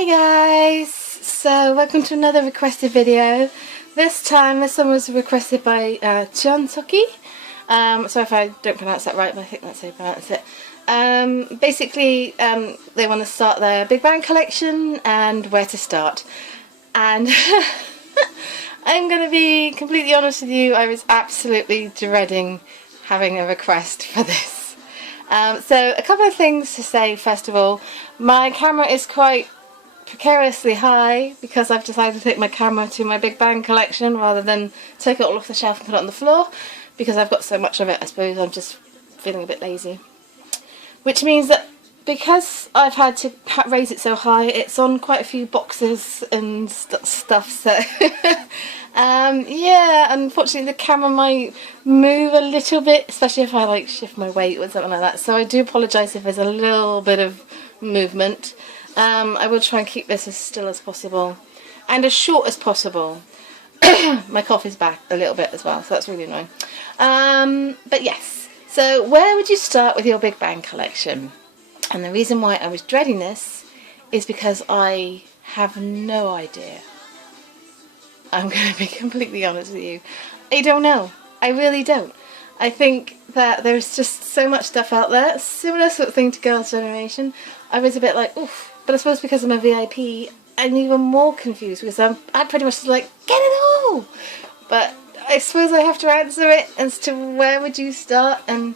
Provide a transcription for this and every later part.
Hey guys! So welcome to another requested video. This time this one was requested by jeontoki. Sorry if I don't pronounce that right, but I think that's how you pronounce it. Basically they want to start their Big Bang collection and where to start. And I'm going to be completely honest with you, I was absolutely dreading having a request for this. So a couple of things to say. First of all, my camera is quite precariously high because I've decided to take my camera to my Big Bang collection rather than take it all off the shelf and put it on the floor, because I've got so much of it. I suppose I'm just feeling a bit lazy, which means that because I've had to raise it so high, it's on quite a few boxes and stuff, so yeah, unfortunately the camera might move a little bit, especially if I like shift my weight or something like that, so I do apologise if there's a little bit of movement. I will try and keep this as still as possible and as short as possible. My cough is back a little bit as well, so that's really annoying. But yes, so where would you start with your Big Bang collection? And the reason why I was dreading this is because I have no idea. I'm going to be completely honest with you. I don't know. I really don't. I think that there's just so much stuff out there. Similar sort of thing to Girls' Generation. I was a bit like, oof. But I suppose because I'm a VIP, I'm even more confused because I pretty much like, get it all! But I suppose I have to answer it as to where would you start, and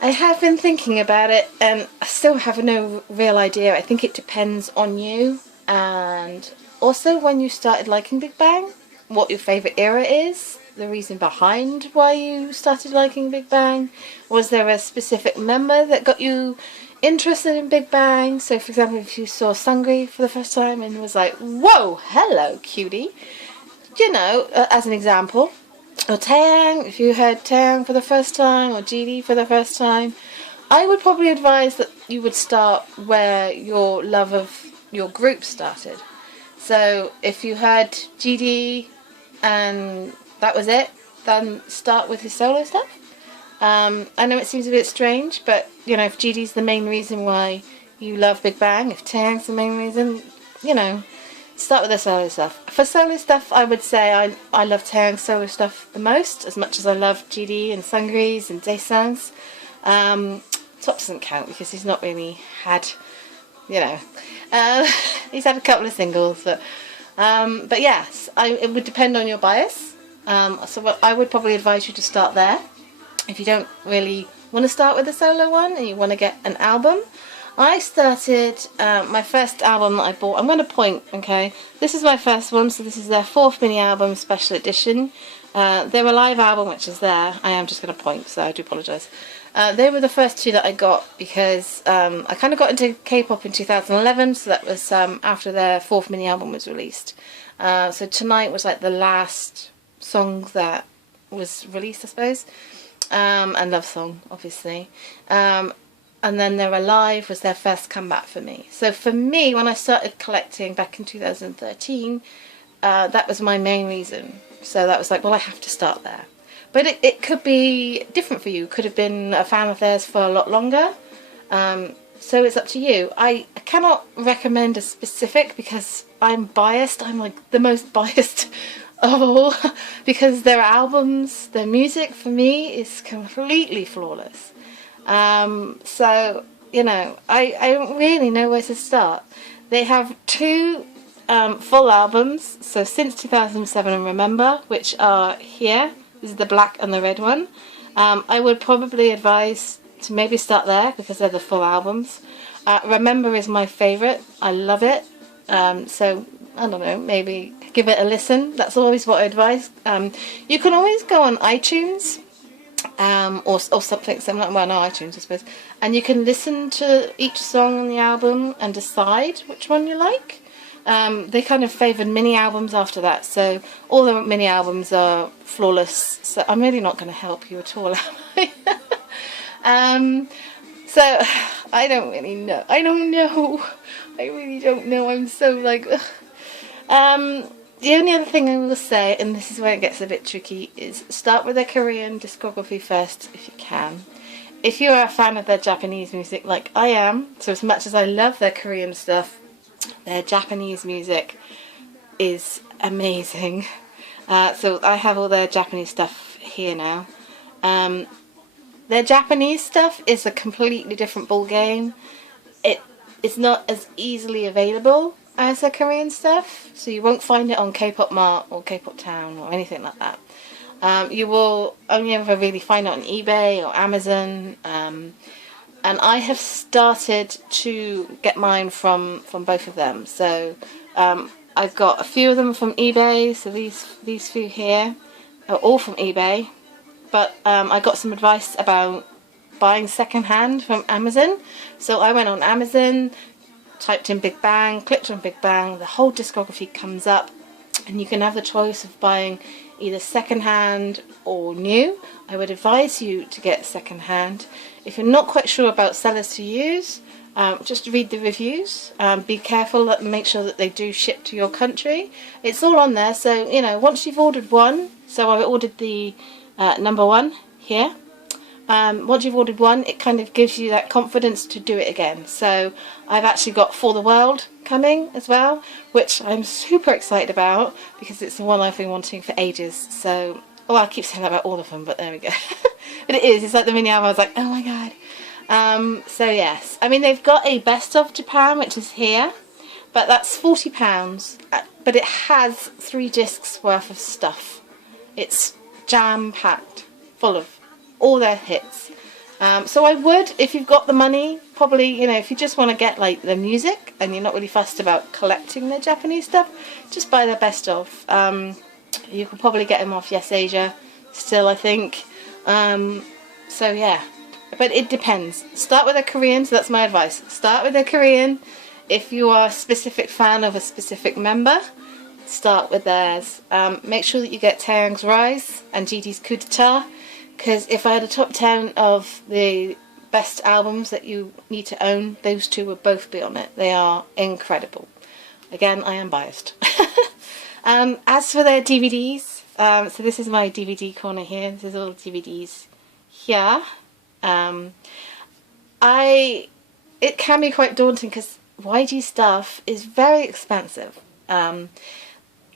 I have been thinking about it and I still have no real idea. I think it depends on you, and also when you started liking Big Bang, what your favourite era is, the reason behind why you started liking Big Bang. Was there a specific member that got you interested in Big Bang? So for example, if you saw Sungri for the first time and was like, whoa, hello cutie, you know, as an example. Or Taeyang, if you heard Taeyang for the first time, or GD for the first time, I would probably advise that you would start where your love of your group started. So if you heard GD and that was it, then start with his solo stuff. I know it seems a bit strange, but you know, if GD's the main reason why you love Big Bang, if Taeyang's the main reason, you know, start with the solo stuff. For solo stuff, I would say I love Taeyang's solo stuff the most, as much as I love GD and Sungri's and Daesung's. Top doesn't count because he's not really had, you know, he's had a couple of singles, but yes, it would depend on your bias. So I would probably advise you to start there. If you don't really want to start with a solo one and you want to get an album, I started my first album that I bought. I'm going to point, okay? This is my first one, so this is their 4th mini album, special edition. Their live album, which is there. I am just going to point, so I do apologise. They were the first two that I got because I kind of got into K-pop in 2011, so that was after their 4th mini album was released. So Tonight was like the last song that was released, I suppose. And Love Song, obviously. And then their Alive was their first comeback for me. So for me, when I started collecting back in 2013, that was my main reason. So that was like, well, I have to start there. But it could be different for you. Could have been a fan of theirs for a lot longer. So it's up to you. I cannot recommend a specific because I'm biased. I'm like the most biased of all, because their albums, their music for me is completely flawless. So, you know, I don't really know where to start. They have 2 full albums, so since 2007 and Remember, which are here. This is the black and the red one. I would probably advise to maybe start there because they're the full albums. Remember is my favourite. I love it. So I don't know, maybe give it a listen. That's always what I advise. You can always go on iTunes or something similar. Well, no, iTunes, I suppose. And you can listen to each song on the album and decide which one you like. They kind of favoured mini albums after that, so all the mini albums are flawless. So I'm really not going to help you at all, am I? So I don't really know. I don't know. I really don't know. I'm so like. The only other thing I will say, and this is where it gets a bit tricky, is start with their Korean discography first if you can. If you're a fan of their Japanese music like I am, so as much as I love their Korean stuff, Their Japanese music is amazing. So I have all their Japanese stuff here now. Their Japanese stuff is a completely different ball game. It's not as easily available as the Korean stuff, so you won't find it on K-Pop Mart or K-Pop Town or anything like that. You will only ever really find it on eBay or Amazon, and I have started to get mine from both of them. So I've got a few of them from eBay, so these few here are all from eBay, but I got some advice about buying second-hand from Amazon. So I went on Amazon, typed in Big Bang, clicked on Big Bang, the whole discography comes up, and you can have the choice of buying either second-hand or new. I would advise you to get second-hand. If you're not quite sure about sellers to use, just read the reviews. Be careful and make sure that they do ship to your country. It's all on there, so you know, once you've ordered one, so I ordered the number one here. Once you've ordered one, it kind of gives you that confidence to do it again. So I've actually got For the World coming as well, which I'm super excited about because it's the one I've been wanting for ages. So, oh, I keep saying that about all of them, but there we go. But it is, it's like the mini album. I was like, oh my god. So yes, I mean, they've got a Best of Japan, which is here, but that's £40, but it has 3 discs worth of stuff. It's jam-packed, full of all their hits. So I would, if you've got the money, probably, you know, if you just want to get like the music and you're not really fussed about collecting their Japanese stuff, just buy their Best of. You can probably get them off Yes Asia still, I think. So yeah, but it depends. Start with a Korean, so that's my advice. Start with a Korean. If you are a specific fan of a specific member, start with theirs. Make sure that you get Taeyang's Rise and GD's Coup d'etat, because if I had a top 10 of the best albums that you need to own, those two would both be on it. They are incredible. Again, I am biased. As for their DVDs, so this is my DVD corner here. This is all DVDs here. It can be quite daunting because YG stuff is very expensive.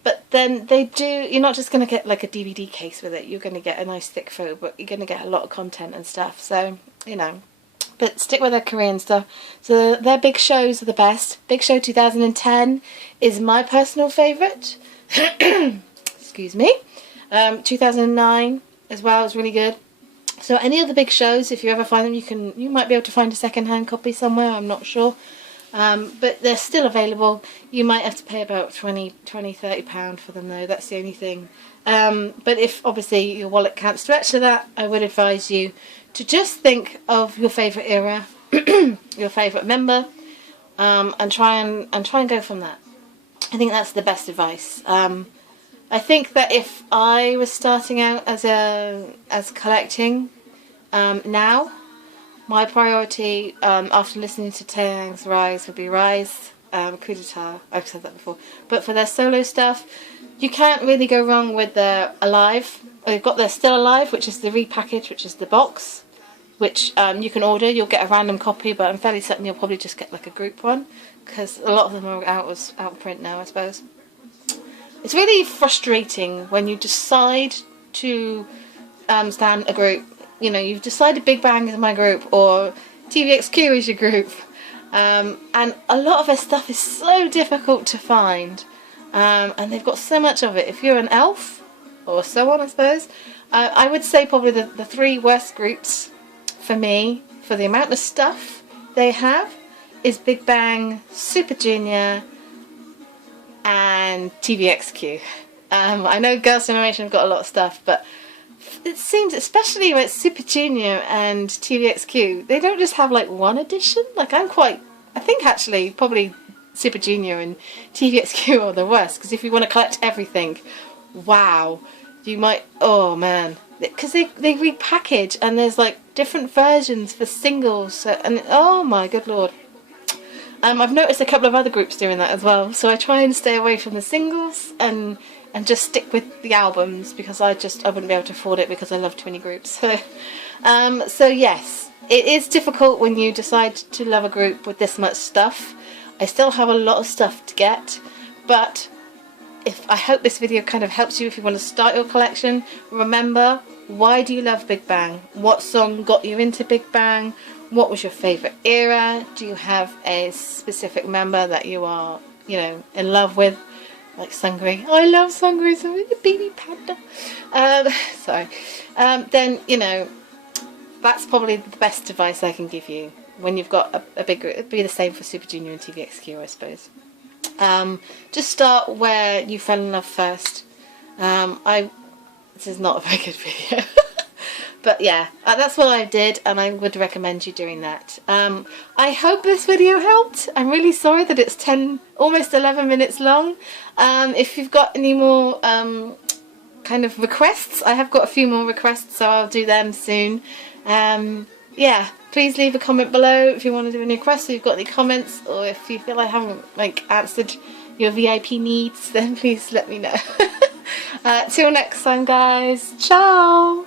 But then they do, you're not just going to get like a DVD case with it, you're going to get a nice thick photo book, you're going to get a lot of content and stuff, so, you know, but stick with their Korean stuff. So their big shows are the best. Big Show 2010 is my personal favourite. Excuse me. 2009 as well is really good. So any of the big shows, if you ever find them, you might be able to find a second-hand copy somewhere, I'm not sure. But they're still available. You might have to pay about £20–30 for them though, that's the only thing. But if obviously your wallet can't stretch to that, I would advise you to just think of your favourite era, your favourite member, and try and go from that. I think that's the best advice. I think that if I was starting out as collecting now, my priority after listening to Taeyang's Rise would be Rise, Coup d'etat, I've said that before. But for their solo stuff, you can't really go wrong with their Alive. They've got their Still Alive, which is the repackage, which is the box, which you can order. You'll get a random copy, but I'm fairly certain you'll probably just get like a group one, because a lot of them are out of print now, I suppose. It's really frustrating when you decide to stand a group. You know, you've decided Big Bang is my group or TVXQ is your group, and a lot of their stuff is so difficult to find, and they've got so much of it. If you're an elf or so on, I suppose, I would say probably the 3 worst groups for me, for the amount of stuff they have, is Big Bang, Super Junior and TVXQ. I know Girls' Generation have got a lot of stuff, but it seems, especially with Super Junior and TVXQ, they don't just have like one edition. Like I think actually probably Super Junior and TVXQ are the worst, because if you want to collect everything, wow, you might, oh man, because they repackage and there's like different versions for singles, so, and oh my good lord. I've noticed a couple of other groups doing that as well, so I try and stay away from the singles and just stick with the albums, because I wouldn't be able to afford it because I love too many groups. So yes, it is difficult when you decide to love a group with this much stuff. I still have a lot of stuff to get, but I hope this video kind of helps you if you want to start your collection. Remember, why do you love Big Bang? What song got you into Big Bang? What was your favourite era? Do you have a specific member that you are, you know, in love with? Like Sungri. I love Sungri, so I'm a baby panda. Sorry. Then, you know, that's probably the best advice I can give you when you've got a big group. It'd be the same for Super Junior and TVXQ, I suppose. Just start where you fell in love first. This is not a very good video. But yeah, that's what I did, and I would recommend you doing that. I hope this video helped. I'm really sorry that it's almost 11 minutes long. If you've got any more kind of requests, I have got a few more requests, so I'll do them soon. Yeah, please leave a comment below if you want to do any requests, or you've got any comments, or if you feel I haven't answered your VIP needs, then please let me know. Till next time, guys. Ciao!